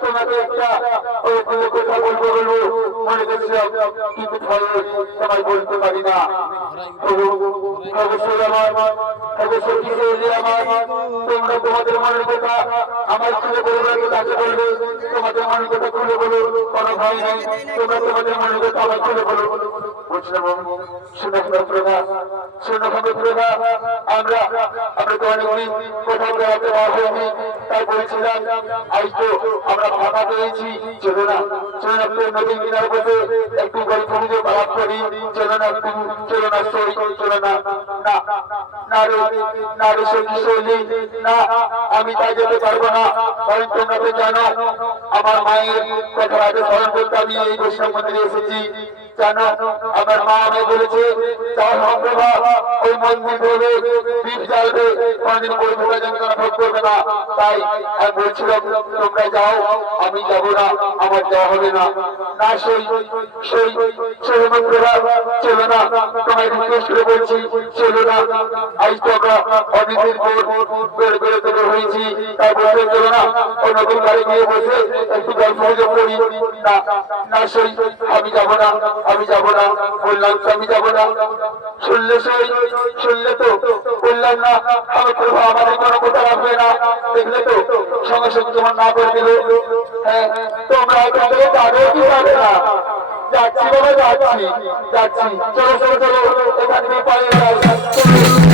তোমাকে একটা কথা বলবো মনে করছিলাম, কিন্তু ভয়ে তোমায় বলতে পারি না। অবশ্যই অবশ্যই কি আমার তোমরা তোমাদের মনের কথা আমার খুলে বলবে, তাকে বলবে তোমাদের মনের কথা খুলে বলো, কোনো ভয় নেই, তোমরা তোমাদের মনের কথা আমার খুলে বলো। বুঝলাম আমরা তো অনেকদিন কোথাও বেড়াতে হয়নি, তাই বলছিলাম আজ তো আমরা ফাঁকা পেয়েছি, চলো না নদীর কিনারে বসে একটু গল্প গুজব আলাপ করি, চলো না সই, চলো না না আমি তাই যেতে পারবো না, কারণ তোমরা তো জানো আমার মায়ের কথা আগে স্মরণ করতে আমি এই বৈষ্ণব মন্দিরে এসেছি। জানো আমার মা আমায় বলেছে ওই মন্দির ধরে দীপ জ্বালবে, কোনদিন পরিচিত যন্ত্রণা ভোগ করবে না। তাই আমি বলছিলাম তোমরা যাও, আমি যাব না, আমার যাওয়া হবে না। না চলো না, তোমায় রিকোয়েস্ট করে বলছি চলো না। আজ তো আমরা অনেকদিন বেরোতে বের হয়েছি, তাই বলতে চলো না ওই নতুন বাড়ি গিয়ে বসে একটু গল্প গুজব করি। না আমি যাব না, আমি যাব না, বললাম তো আমি যাব না। শুনলে তো বললাম না, আমি প্রভা আমাদের কোনো কথা রাখবে না, দেখলে তো সঙ্গে সঙ্গে তোমার না করে দিল। হ্যাঁ তোমরা এখান থেকে যাবে কি যাবে না? যাচ্ছি বাবা, যাচ্ছি, চলো এখান থেকে পালিয়ে যাও।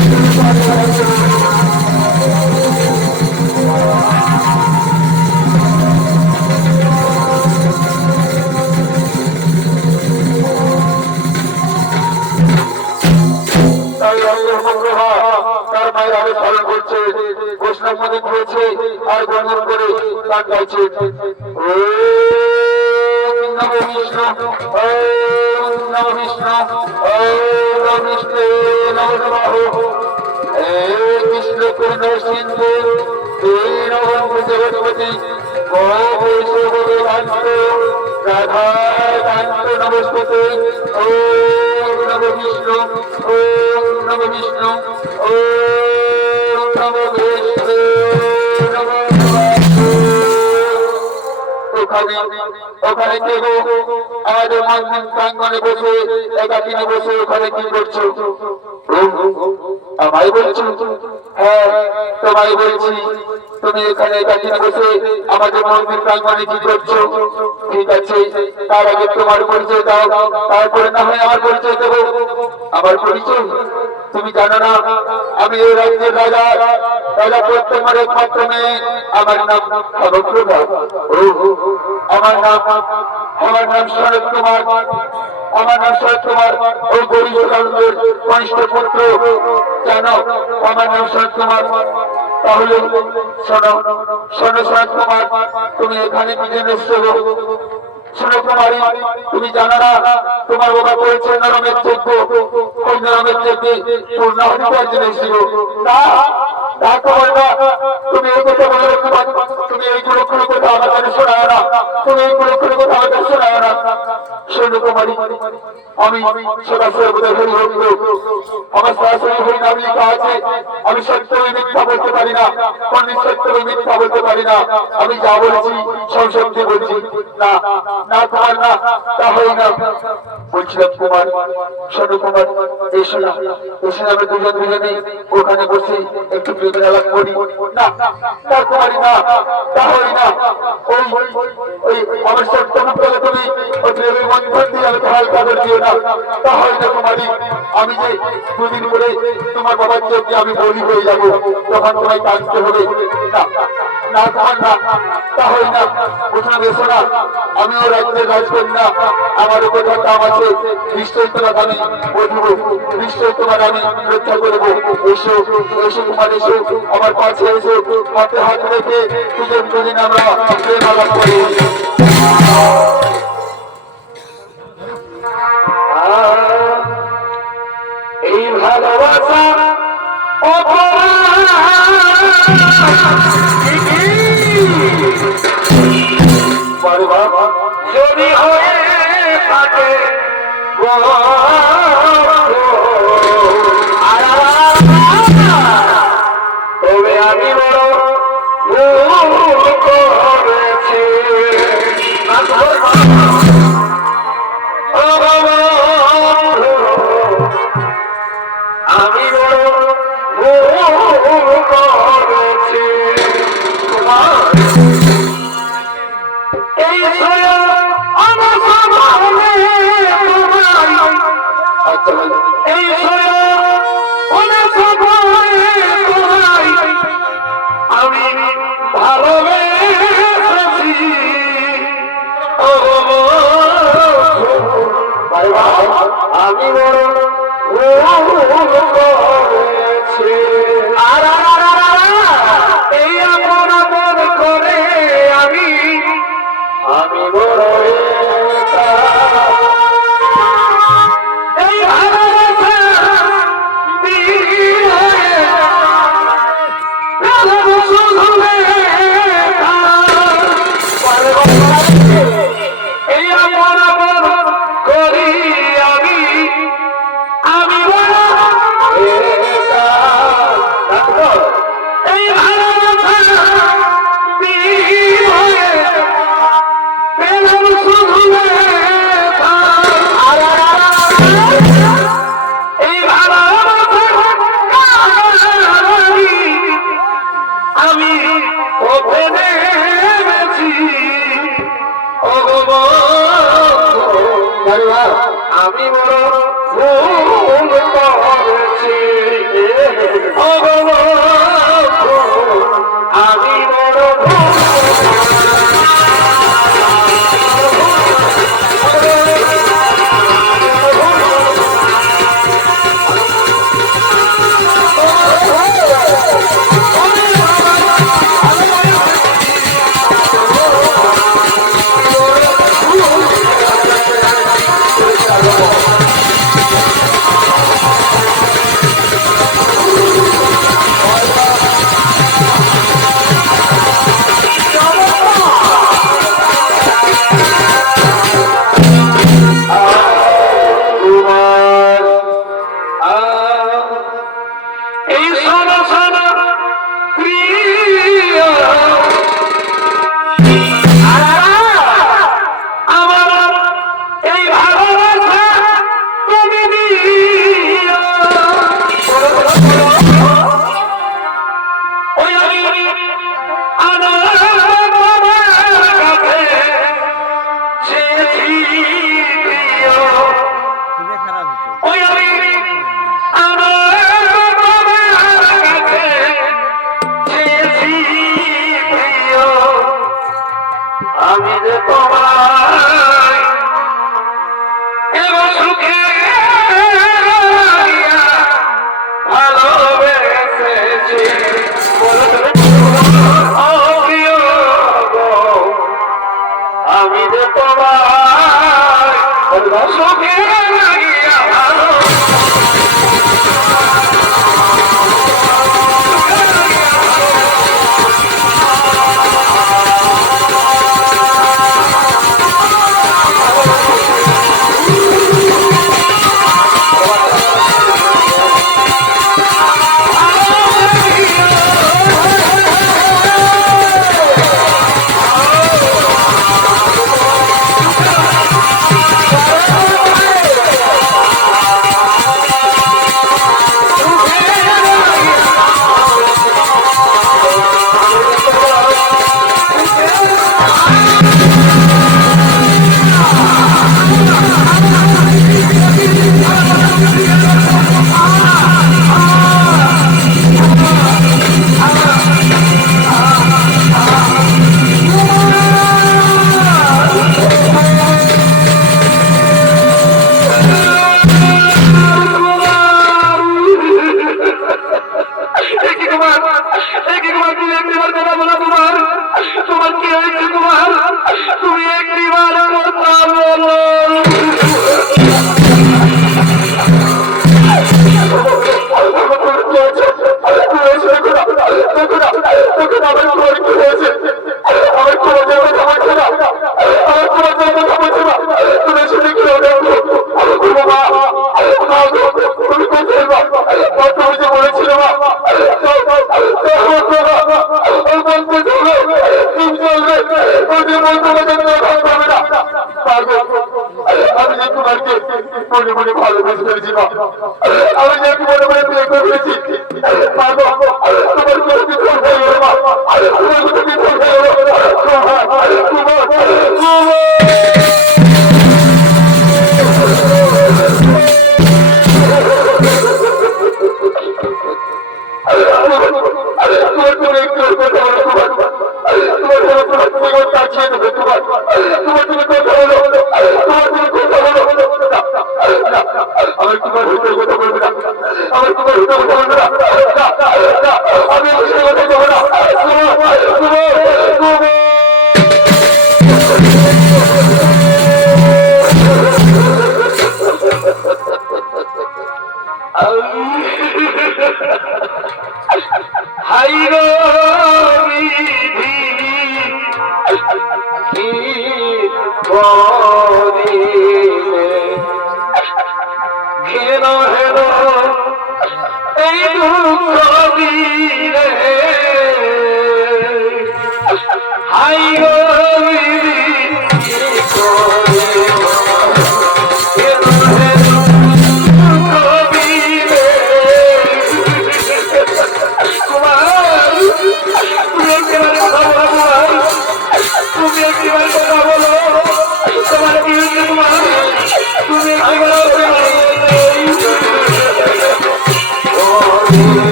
তার মায়ের আগে স্মরণ করছে, বৈষ্ণব মন্দির হয়েছে আর গণন করে গান গাইছে। নমো বিষ্ণু, নমো বিষ্ণু, নমো বিষ্ণু, নমো নমঃ। কৃষ্ণ করুণ সিন্ধু দীনবন্ধু জগৎপতি গোবিন্দ রাধা কান্ত নমস্তে। ওম নমো বিষ্ণু, ওম নমো বিষ্ণু, ওম নমো বিষ্ণু, নমো ওখানে কে গো? আমাদের মন্দির প্রাঙ্গণে বসে একাকিনী বসে ওখানে কি করছো? আমায় বলছো? হ্যাঁ তোমায় বলছি, তুমি এখানে একাকিনী বসে আমাদের মন্দির প্রাঙ্গণে কি করছো? ঠিক আছে, তার আগে তোমার পরিচয় দাও, তারপরে না হয় আমার পরিচয় দেবো। আমার পরিচয় তুমি জানো না? আমি এই রাজ্যের রাজা, রাজা প্রত্যেকের একমাত্র মেয়ে। আমার নাম খবরপ্রভা। আমার নাম শরৎ কুমার। আমার নাম শরৎ কুমার, ওই গরিবের কনিষ্ঠ পুত্র। জানো আমার নাম শরৎ কুমার? তাহলে শোনো শোনো শরৎ কুমার, তুমি এখানে বিজয় এসছো। শোনো কুমারী, তুমি জানো না তোমার বাবা করেছে নরমের যজ্ঞ, ওই নরমের যজ্ঞে পূর্ণ হতে পারছে এসেছিল না? তুমি এই কথা বলে রাখতে পারো? তুমি এইগুলো কোনো কথা আমার কাছে শোনায় না, তুমি এইগুলো কোনো কথা আমার কাছে শোনায় না। শোনো কুমারী, আমি সরাসরি বোধহয় হরি ভক্ত, আমার সরাসরি হরি নাম লেখা আছে। আমি সত্য মিথ্যা বলতে পারি না, পণ্ডিত সত্য মিথ্যা বলতে পারি না। আমি যা বলছি সব সত্যি বলছি। না না কুমার, না তা হয় না। বলছিলাম কুমার, শোনো কুমার, এসো না, এসে আমরা দুজনে ওখানে বসে একটু প্রেমের আলাপ করি। না না কুমারী, না তা হয় না। ওই ওই আমার সত্য মুখটাকে তুমি ওই প্রেমের বন্ধন দিয়ে আমাকে হালকা করে দিও না, তা হয় না কুমারী। আমি যে দুদিন করে তোমার বাবার চোখে আমি বলি হয়ে যাবো, তখন তোমায় কাঁদতে হবে। না না কুমার, না তা হয় না। ওখানে এসো না, আমিও রাজ্যের রাজকন্যা, আমার উপর কাম আছে। নিশ্চয়ই তোমাকে আমি বলবো, নিশ্চয়ই তোমার আমি রক্ষা করবো। এসো এসো কুমার, এসো আমার কাছে এসো, হাতে হাত রেখে দুদিন আমরা প্রেম আলাপ করি। এই ভালোবাসা যদি হয়ে থাকে তবে আমি বড় ভুল করেছি। আমি বড় ভুল করেছি। এই আমি ভালোবেসেছি। আমি বড় ভুল করেছি। এই আপন আপন করে আমি বড় এই ভালোবাসা এই আপন আপন করি আমি বড় এই ভালোবাসা আমি আমি বড় ভুল করেছি। আমি বড় এই শোনো শোনো প্রিয় আমার এই ভালোবাসা তুমি দিও ওই আমি আনন্দ চেয়েছি প্রিয় ওই আমি আমি যে তোমায় এবং সুখে ভালোবেসেছি আমি যে তোমায় সুখে ভালো আমি যে তোমাকে মনে মনে ভালোবেসে ফেলেছি আমি যে মনে মনে বিয়ে করে ফেলেছি তোমার কোনো বিফল হয়ে গেল তোমার কোনো বিফল হয়ে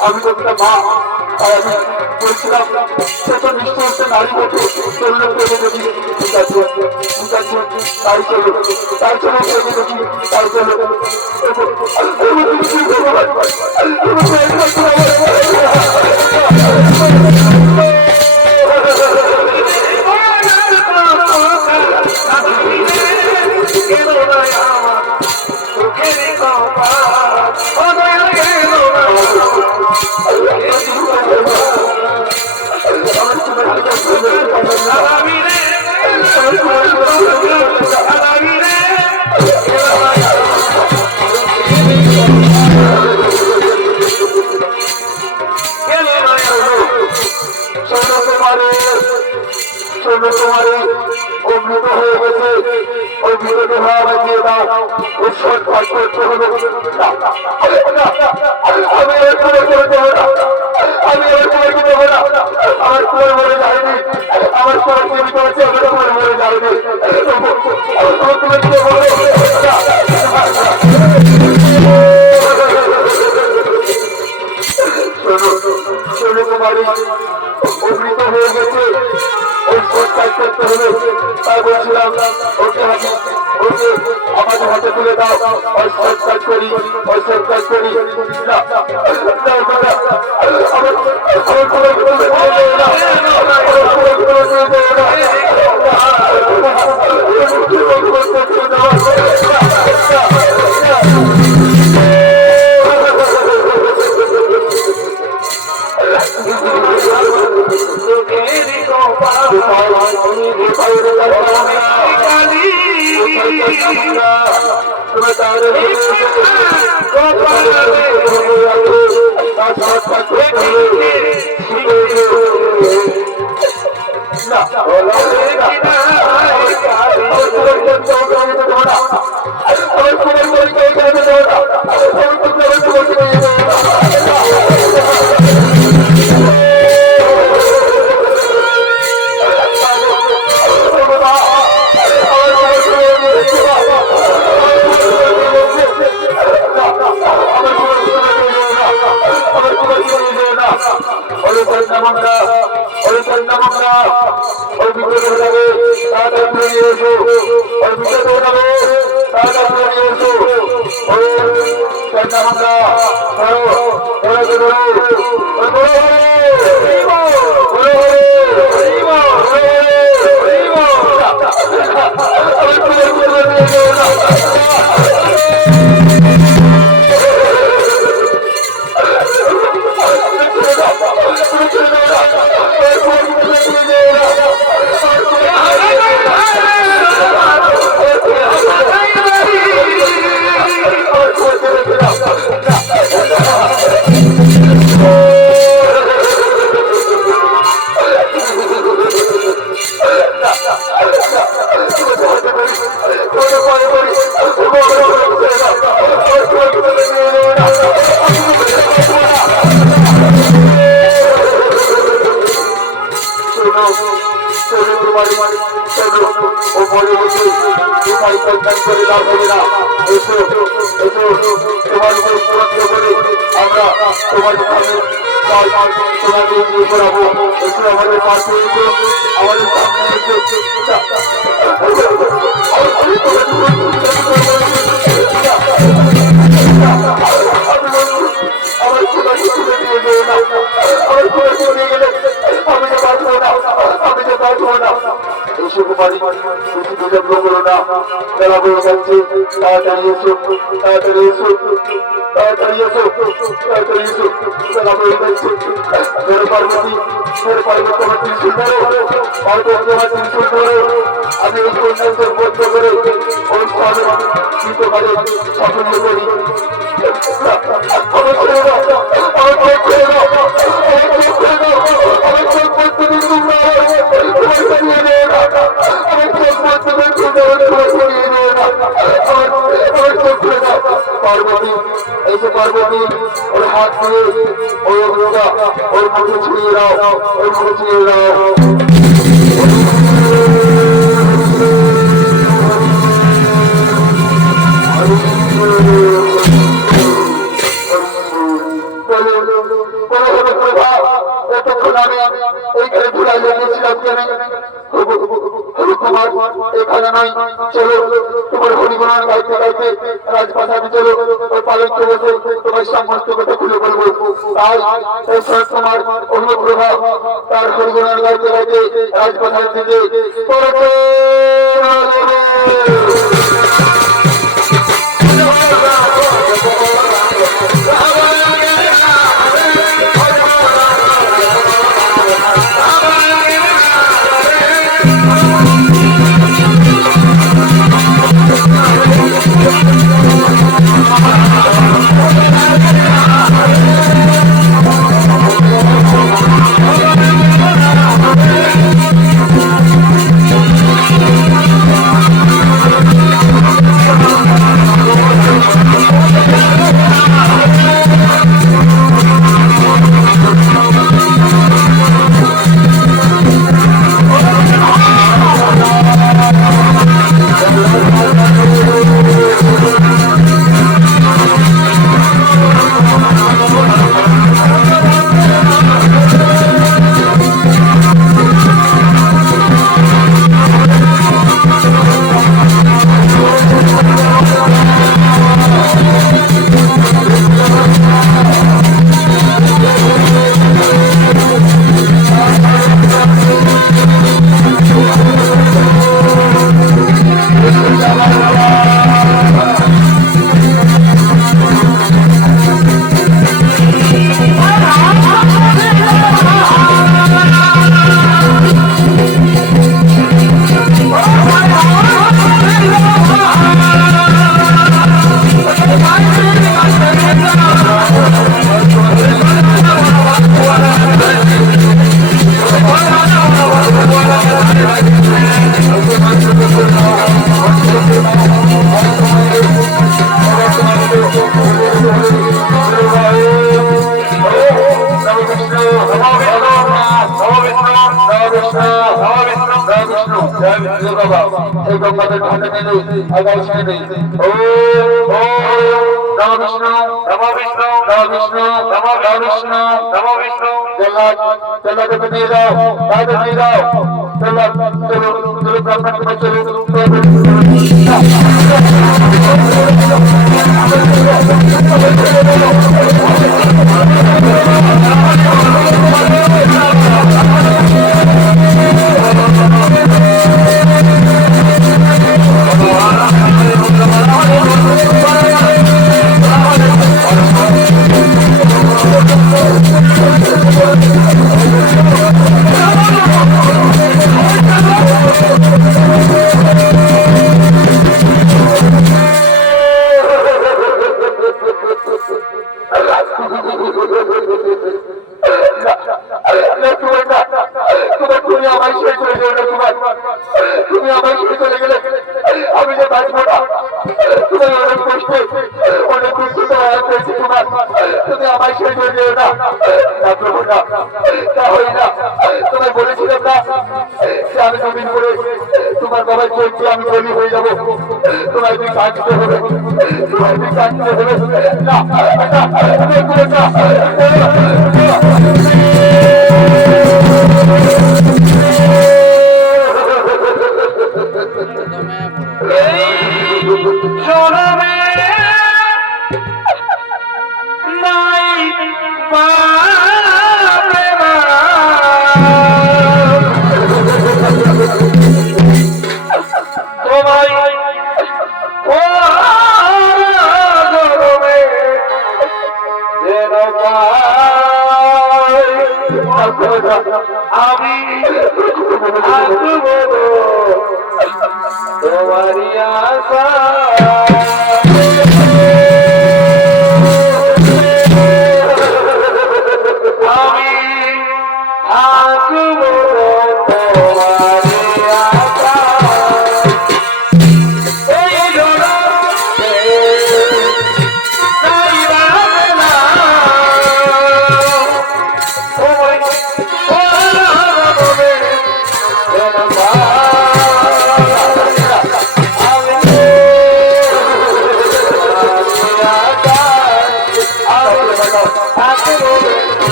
আমি তো একটা মা বলছিলাম সেটা নিশ্চয় নারী বলছে চললে প্রেমে দেখি ঠিক আছে তাই চলো তাই চলো প্রেমে দেখি তাই চলো Thank you. তুমি আমার সাথে চলে গেলে আমি যে বাঁচবো না। তোমার অনেক কষ্ট অনেক কিছু পেয়েছি তোমার, তুমি আমার সাথে চলে যেও না। না প্রভু না, তা হই না। তোমায় বলেছিলাম না যে আমি নবীন করে তোমার বাবার চোখে আমি বলি হয়ে যাবো। তোমার তুই কাঁদতে হবে, তোমার তুই কাঁদতে হবে। না আমি তোমারি আশা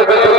Thank you.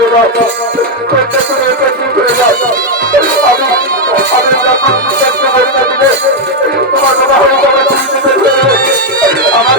চলে যাও কন্যা তুমি একাকি চলে যাও আমি আমি যখন সুন্দরকে বলতে দিলে তোমার বাবা হয়ে যাবে তুমি যেতে আমার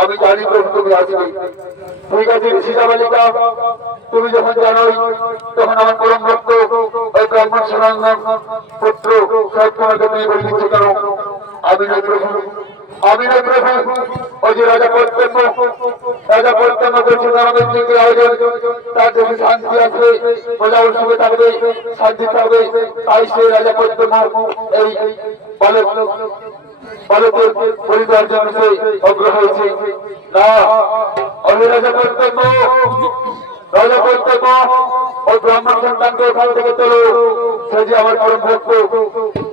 আমি জানি প্রভু তুমি আসবে ঠিক আছে সীতা বালিকা তুমি যখন জানোই তখন আমার পরম ভক্ত ওই ব্রাহ্মণ সুরঙ্গন পুত্র সব তোমাকে তুমি বলে দিচ্ছে কেন আমি নয় প্রভু আমি নয় প্রভু ওই যে রাজা প্রত্যেক বলছে আমাদের দিকে আয়োজন তার যদি শান্তি আসবে প্রজা সুখে থাকবে শান্তি থাকবে তাই সে রাজা প্রত্যেক এই বালকের পরিবার জন্য সে অগ্রহ হয়েছে না আমি রাজা প্রত্যেক ওই ব্রাহ্মণ সন্তানকে ওখান থেকে তোলো সে যে আমার পরম ভক্ত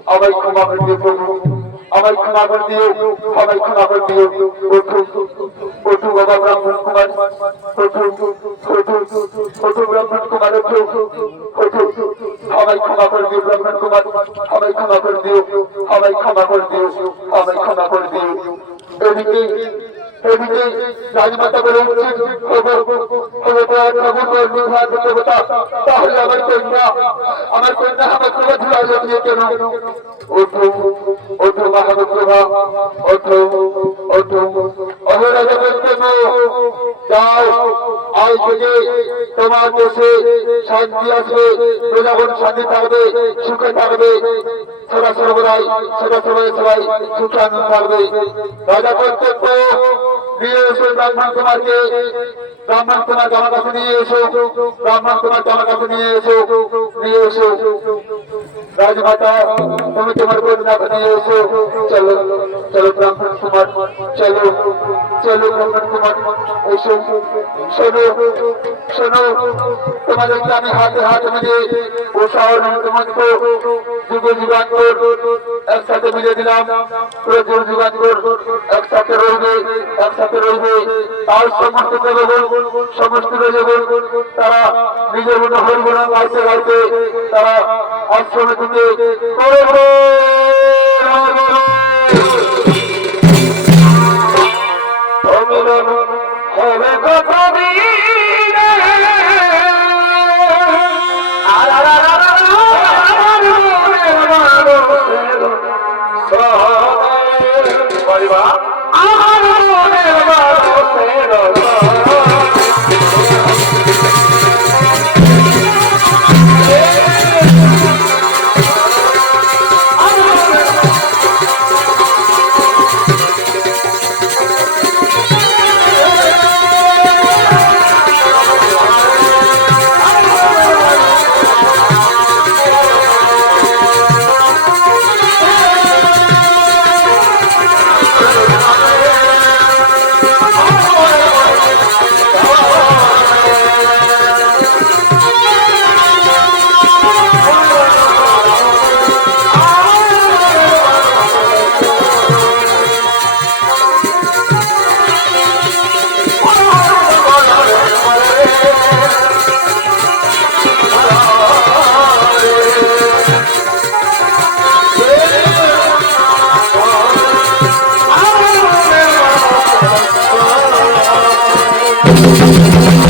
আমায় ক্ষমা করে দিয়ে প্রভু আমায় ক্ষমা করে দিও আমায় ক্ষমা করে দিও ওঠু বাবা ব্রাহ্মণ কুমার ওঠু ব্রাহ্মণ কুমার ওঠু আমায় ক্ষমা করে দিও ব্রাহ্মণ কুমার আমায় ক্ষমা করে দিও আমায় ক্ষমা করে দিও আমায় ক্ষমা করে দিও এদিকে রাজমাতা বলে তাহলে আমার কন্যা আমাকে ধরা লাগিয়ে কেন ওঠো ওঠো মহাপ্রভা ওঠো ওঠো অহরাজা বলতে যাও আজ থেকে তোমার দেশে শান্তি আসবে প্রজাগণ শান্তি থাকবে সুখে থাকবে সদা সর্বদাই সবাই সুখে আনন্দ থাকবে রাজা কর্তব্য নিয়ে এসো ব্রাহ্মণ কুমারকে আমার কাছে নিয়ে এসো ব্রাহ্মণ কুমারকে আমার কাছে নিয়ে এসো রাজমাতা তুমি তোমার কন্যাকে নিয়ে এসো চলো চলো ব্রাহ্মণ কুমার চলো ব্রাহ্মণ কুমার এসো শোনো তোমাদেরকে আমি হাতে মিলিয়ে ও শহর যুগান্তর একসাথে মিলিয়ে দিলাম যুগান্তর একসাথে রইবে তার সমস্ত দেবগণ তারা নিজের মতো হরিগুণ গাইতে তারা আশ্রমে থেকে Thank you.